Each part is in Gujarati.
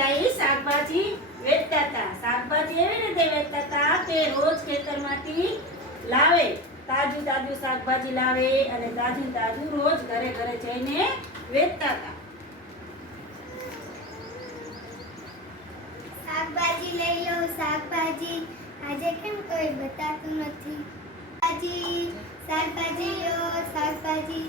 હતા એ શાકભાજી વેચતા હતા. શાકભાજી એવી રીતે વેચતા હતા કે રોજ ખેતરમાંથી લાવે, તાજું તાજું શાકભાજી લાવે અને તાજું તાજું રોજ ઘરે ઘરે જઈને વેચતા હતા. શાકભાજી લઈ લો, શાકભાજી. આજે કેમ કોઈ બતાતું નથી. શાકભાજી શાકભાજી લો, શાકભાજી.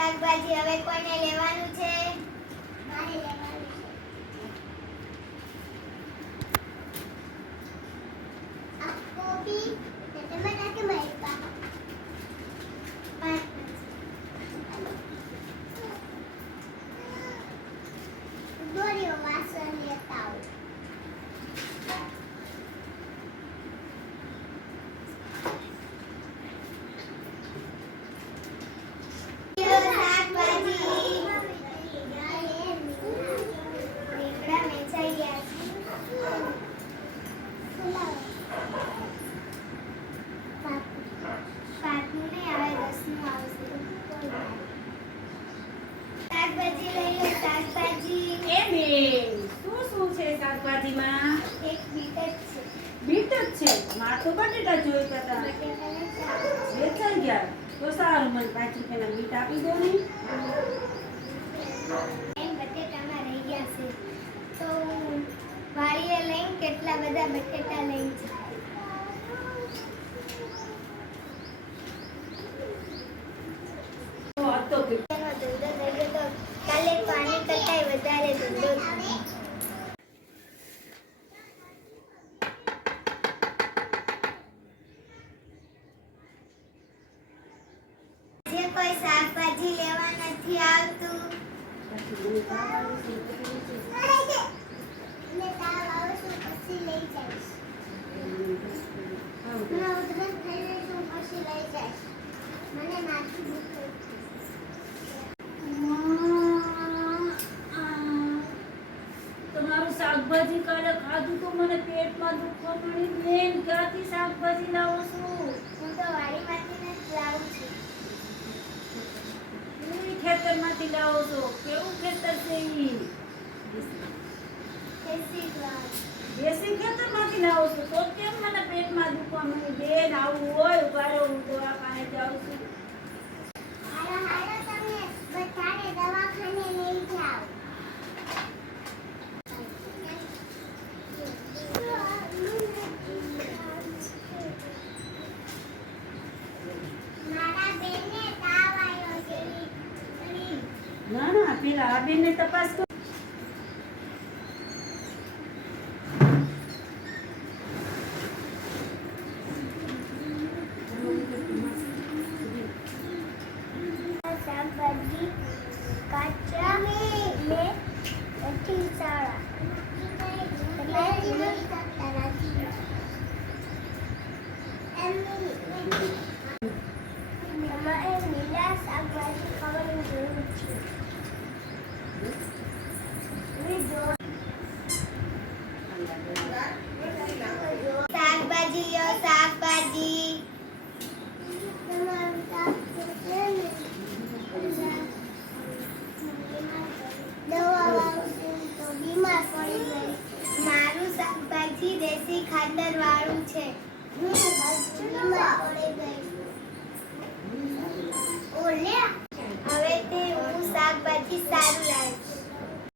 શાકભાજી હવે કોને લેવાનું છે? મારે લેવાનું છે આ કોબી ને ટમાટા કે મારી પાસે પાંચ દોરીઓ વાસણ લેતા આવો શાકભાજી રીંગણા વેચાઈ ગયા છે પાકનું નહીં આવે રસનું આવશે શાકભાજી લઈ લો શાકભાજી એ બેન શું શું છે શાકભાજીમાં? એક બીટ જ છે. બીટ જ છે? માર તો બટેટા જોઈતા હતા વેચાઈ ગયા. તો સારું મને પાંચ રૂપિયાના બીટ આપી દો ને. એમ બટેટામાં રહી ગયા છે. તો વાળીએ લઈને કેટલા બધા બટેટા લઈને તો કાલે પાણી કરતા વધારે ધંધો કોઈ શાકભાજી લેવા નથી આવતું. મને માથું દુખે તમારું શાકભાજી કાલે ખાધું તો મને પેટમાં દુખવા મળી બેન ક્યાંથી શાકભાજી લાવો છો હું તો વાડીમાંથી જ લાવું છું કઈ લાવો છો કેવું ખેતર છે ઈ દેશી ગ્રામ દેશી ખેતરમાંથી લાવો છો તો કેમ મને પેટમાં દુખવા મળી બેન આવું હોય ઊભા રહો હું પાસે જાઉં છું ના ના પેલા આ બેનને તપાસ કરો શાકભાજી કાચા ને નથી સારા એટલે શકતા નથી તમારે લીલા મારું શાકભાજી દેશી ખાતર વાળું છે. હવે તે હું શાકભાજી સારું લાગે